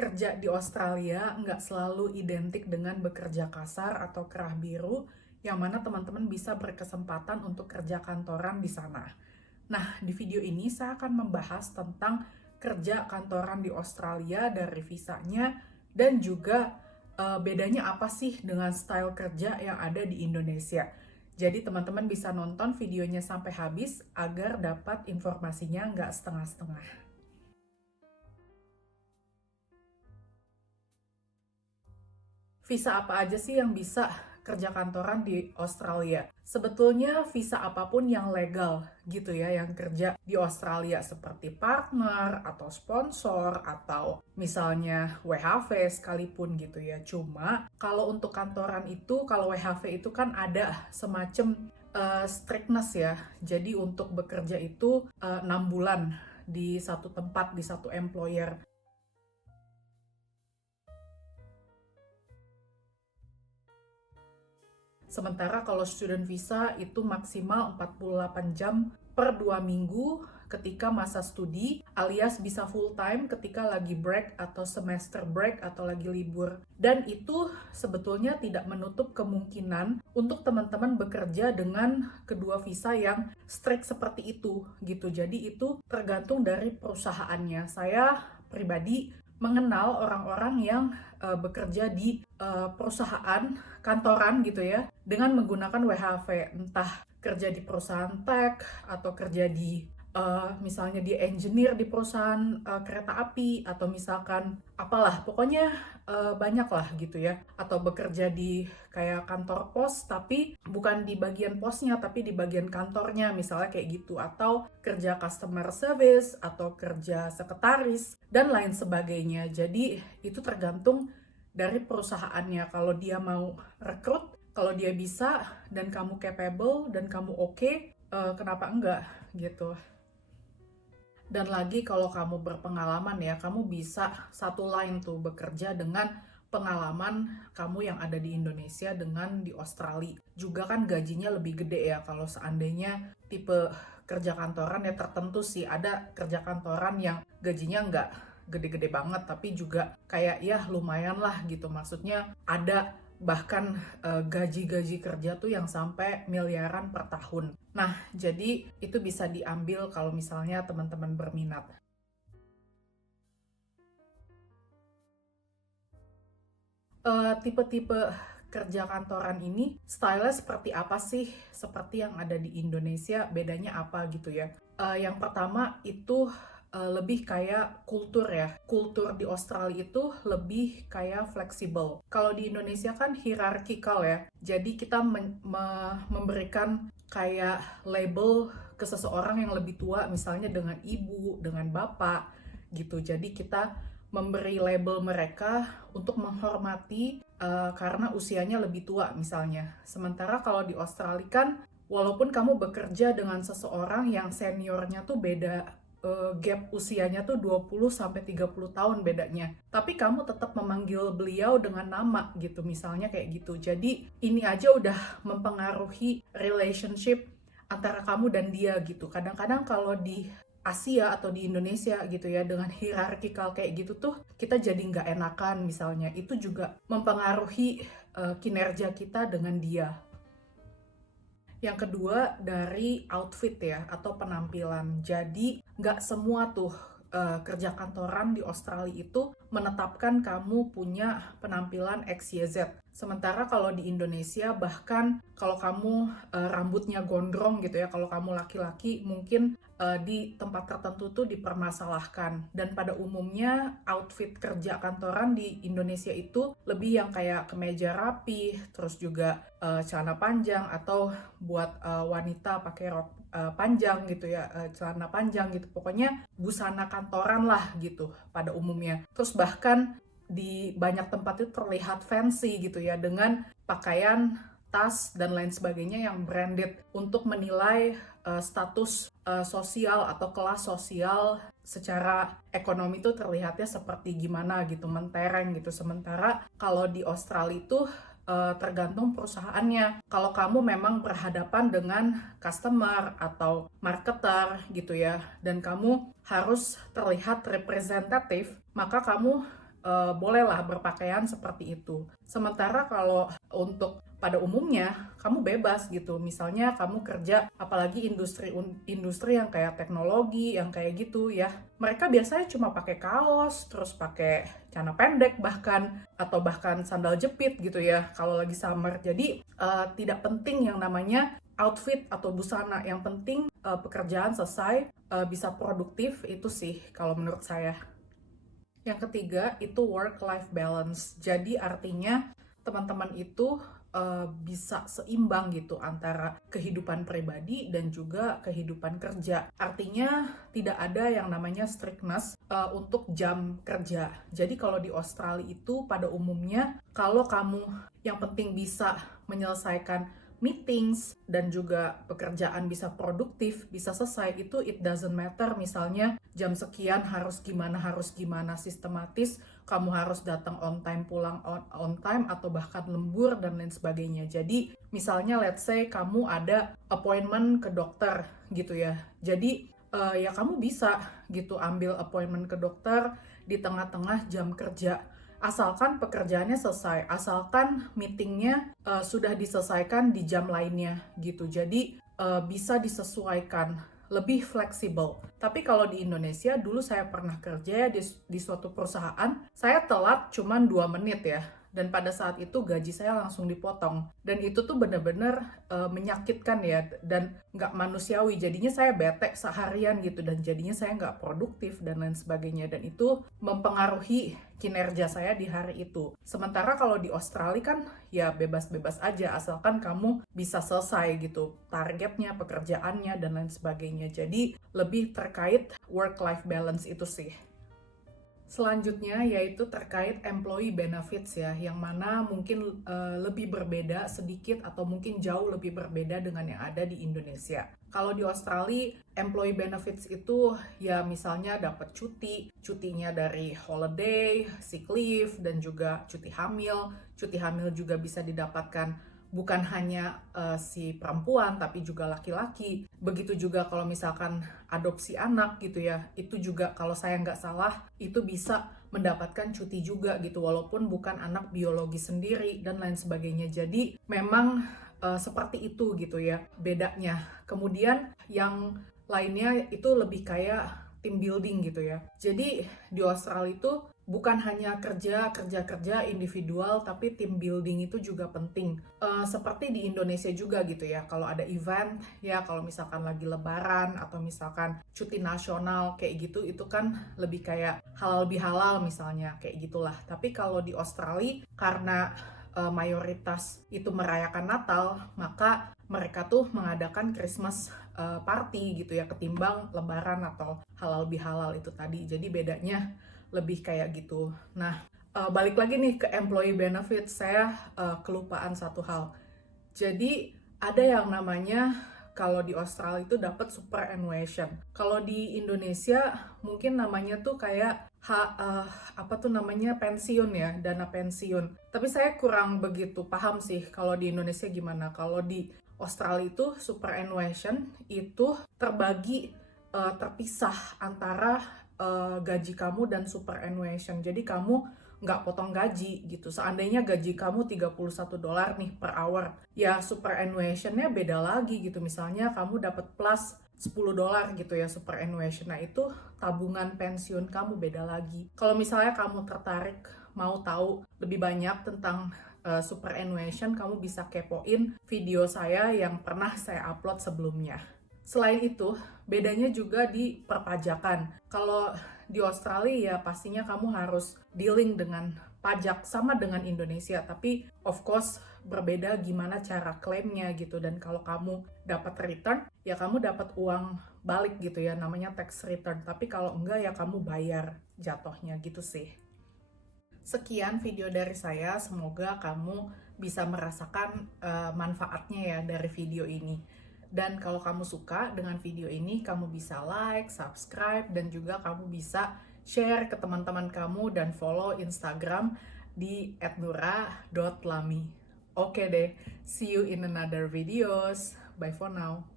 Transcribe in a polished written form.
Kerja di Australia nggak selalu identik dengan bekerja kasar atau kerah biru, yang mana teman-teman bisa berkesempatan untuk kerja kantoran di sana. Nah, di video ini saya akan membahas tentang kerja kantoran di Australia dari visanya dan juga bedanya apa sih dengan style kerja yang ada di Indonesia. Jadi teman-teman bisa nonton videonya sampai habis agar dapat informasinya nggak setengah-setengah. Visa apa aja sih yang bisa kerja kantoran di Australia? Sebetulnya visa apapun yang legal gitu ya, yang kerja di Australia seperti partner atau sponsor atau misalnya WHV sekalipun gitu ya. Cuma kalau untuk kantoran itu, kalau WHV itu kan ada semacam strictness ya. Jadi untuk bekerja itu 6 bulan di satu tempat, di satu employer. Sementara kalau student visa itu maksimal 48 jam per 2 minggu ketika masa studi, alias bisa full time ketika lagi break atau semester break atau lagi libur. Dan itu sebetulnya tidak menutup kemungkinan untuk teman-teman bekerja dengan kedua visa yang strict seperti itu gitu. Jadi itu tergantung dari perusahaannya. Saya pribadi mengenal orang-orang yang bekerja di perusahaan kantoran gitu ya dengan menggunakan WHV, entah kerja di perusahaan tech atau kerja di misalnya di engineer di perusahaan kereta api atau misalkan apalah pokoknya banyak lah gitu ya, atau bekerja di kayak kantor pos tapi bukan di bagian posnya tapi di bagian kantornya misalnya kayak gitu, atau kerja customer service atau kerja sekretaris dan lain sebagainya. Jadi itu tergantung dari perusahaannya. Kalau dia mau rekrut, kalau dia bisa dan kamu capable dan kamu oke, kenapa enggak gitu. Dan lagi kalau kamu berpengalaman ya, kamu bisa satu line tuh bekerja dengan pengalaman kamu yang ada di Indonesia dengan di Australia. Juga kan gajinya lebih gede ya kalau seandainya tipe kerja kantoran ya, tertentu sih ada kerja kantoran yang gajinya nggak gede-gede banget tapi juga kayak ya lumayan lah gitu. Maksudnya ada bahkan gaji-gaji kerja tuh yang sampai miliaran per tahun. Nah, jadi itu bisa diambil kalau misalnya teman-teman berminat. Tipe-tipe kerja kantoran ini style-nya seperti apa sih? Seperti yang ada di Indonesia, bedanya apa gitu ya? Yang pertama itu lebih kayak kultur ya. Kultur di Australia itu lebih kayak fleksibel. Kalau di Indonesia kan hierarkikal ya. Jadi kita memberikan kayak label ke seseorang yang lebih tua, misalnya dengan ibu, dengan bapak gitu. Jadi kita memberi label mereka untuk menghormati karena usianya lebih tua misalnya. Sementara kalau di Australia kan walaupun kamu bekerja dengan seseorang yang seniornya tuh beda, gap usianya tuh 20 sampai 30 tahun bedanya. Tapi kamu tetap memanggil beliau dengan nama gitu, misalnya kayak gitu. Jadi ini aja udah mempengaruhi relationship antara kamu dan dia gitu. Kadang-kadang kalau di Asia atau di Indonesia gitu ya, dengan hierarkikal kayak gitu tuh kita jadi nggak enakan misalnya. Itu juga mempengaruhi kinerja kita dengan dia. Yang kedua dari outfit ya, atau penampilan. Jadi nggak semua tuh kerja kantoran di Australia itu menetapkan kamu punya penampilan XYZ. Sementara kalau di Indonesia bahkan kalau kamu rambutnya gondrong gitu ya, kalau kamu laki-laki mungkin di tempat tertentu tuh dipermasalahkan. Dan pada umumnya outfit kerja kantoran di Indonesia itu lebih yang kayak kemeja rapi, terus juga celana panjang, atau buat wanita pakai rok panjang gitu ya, celana panjang gitu. Pokoknya busana kantoran lah gitu pada umumnya. Terus bahkan di banyak tempat itu terlihat fancy gitu ya, dengan pakaian, tas, dan lain sebagainya yang branded untuk menilai status sosial atau kelas sosial secara ekonomi itu terlihatnya seperti gimana gitu, mentereng gitu. Sementara kalau di Australia itu tergantung perusahaannya. Kalau kamu memang berhadapan dengan customer atau marketer gitu ya, dan kamu harus terlihat representatif, maka kamu bolehlah berpakaian seperti itu. Sementara kalau untuk pada umumnya kamu bebas gitu. Misalnya kamu kerja apalagi industri yang kayak teknologi, yang kayak gitu ya. Mereka biasanya cuma pakai kaos, terus pakai celana pendek bahkan atau bahkan sandal jepit gitu ya kalau lagi summer. Jadi tidak penting yang namanya outfit atau busana. Yang penting pekerjaan selesai, bisa produktif, itu sih kalau menurut saya. Yang ketiga itu work-life balance. Jadi artinya teman-teman itu bisa seimbang gitu antara kehidupan pribadi dan juga kehidupan kerja. Artinya tidak ada yang namanya strictness untuk jam kerja. Jadi kalau di Australia itu pada umumnya kalau kamu yang penting bisa menyelesaikan meetings dan juga pekerjaan bisa produktif, bisa selesai, itu it doesn't matter misalnya jam sekian harus gimana sistematis, kamu harus datang on time, pulang on time, atau bahkan lembur dan lain sebagainya. Jadi misalnya let's say kamu ada appointment ke dokter gitu ya, jadi ya kamu bisa gitu ambil appointment ke dokter di tengah-tengah jam kerja, asalkan pekerjaannya selesai, asalkan meetingnya sudah diselesaikan di jam lainnya gitu. Jadi bisa disesuaikan, lebih fleksibel. Tapi kalau di Indonesia, dulu saya pernah kerja di suatu perusahaan, saya telat cuma 2 menit ya. Dan pada saat itu gaji saya langsung dipotong. Dan itu tuh bener-bener menyakitkan ya, dan nggak manusiawi. Jadinya saya bete seharian gitu, dan jadinya saya nggak produktif dan lain sebagainya. Dan itu mempengaruhi kinerja saya di hari itu. Sementara kalau di Australia kan ya bebas-bebas aja, asalkan kamu bisa selesai gitu targetnya, pekerjaannya, dan lain sebagainya. Jadi lebih terkait work-life balance itu sih. Selanjutnya yaitu terkait employee benefits ya, yang mana mungkin lebih berbeda sedikit atau mungkin jauh lebih berbeda dengan yang ada di Indonesia. Kalau di Australia, employee benefits itu ya misalnya dapat cutinya dari holiday, sick leave, dan juga cuti hamil. Cuti hamil juga bisa didapatkan bukan hanya si perempuan tapi juga laki-laki. Begitu juga kalau misalkan adopsi anak gitu ya, itu juga kalau saya nggak salah itu bisa mendapatkan cuti juga gitu, walaupun bukan anak biologi sendiri dan lain sebagainya. Jadi memang seperti itu gitu ya bedanya. Kemudian yang lainnya itu lebih kayak team building gitu ya. Jadi di Australia itu bukan hanya kerja individual, tapi team building itu juga penting. Seperti di Indonesia juga gitu ya, kalau ada event, ya kalau misalkan lagi lebaran, atau misalkan cuti nasional kayak gitu, itu kan lebih kayak halal bihalal misalnya, kayak gitulah. Tapi kalau di Australia, karena mayoritas itu merayakan Natal, maka mereka tuh mengadakan Christmas party gitu ya, ketimbang lebaran atau halal bihalal itu tadi. Jadi bedanya lebih kayak gitu. Nah, balik lagi nih ke employee benefit, saya kelupaan satu hal. Jadi ada yang namanya kalau di Australia itu dapat superannuation. Kalau di Indonesia mungkin namanya tuh kayak apa tuh namanya, pensiun ya, dana pensiun. Tapi saya kurang begitu paham sih kalau di Indonesia gimana. Kalau di Australia itu superannuation itu terbagi terpisah antara gaji kamu dan superannuation. Jadi kamu nggak potong gaji gitu. Seandainya gaji kamu $31 nih per hour, ya superannuation-nya beda lagi gitu. Misalnya kamu dapat plus $10 gitu ya superannuation. Nah itu tabungan pensiun kamu beda lagi. Kalau misalnya kamu tertarik mau tahu lebih banyak tentang superannuation, kamu bisa kepoin video saya yang pernah saya upload sebelumnya. Selain itu, bedanya juga di perpajakan. Kalau di Australia ya pastinya kamu harus dealing dengan pajak sama dengan Indonesia, tapi of course berbeda gimana cara klaimnya gitu. Dan kalau kamu dapat return, ya kamu dapat uang balik gitu ya, namanya tax return. Tapi kalau enggak ya kamu bayar jatuhnya gitu sih. Sekian video dari saya, semoga kamu bisa merasakan manfaatnya ya dari video ini. Dan kalau kamu suka dengan video ini, kamu bisa like, subscribe, dan juga kamu bisa share ke teman-teman kamu dan follow Instagram di @nura.lami. Oke deh, see you in another videos. Bye for now.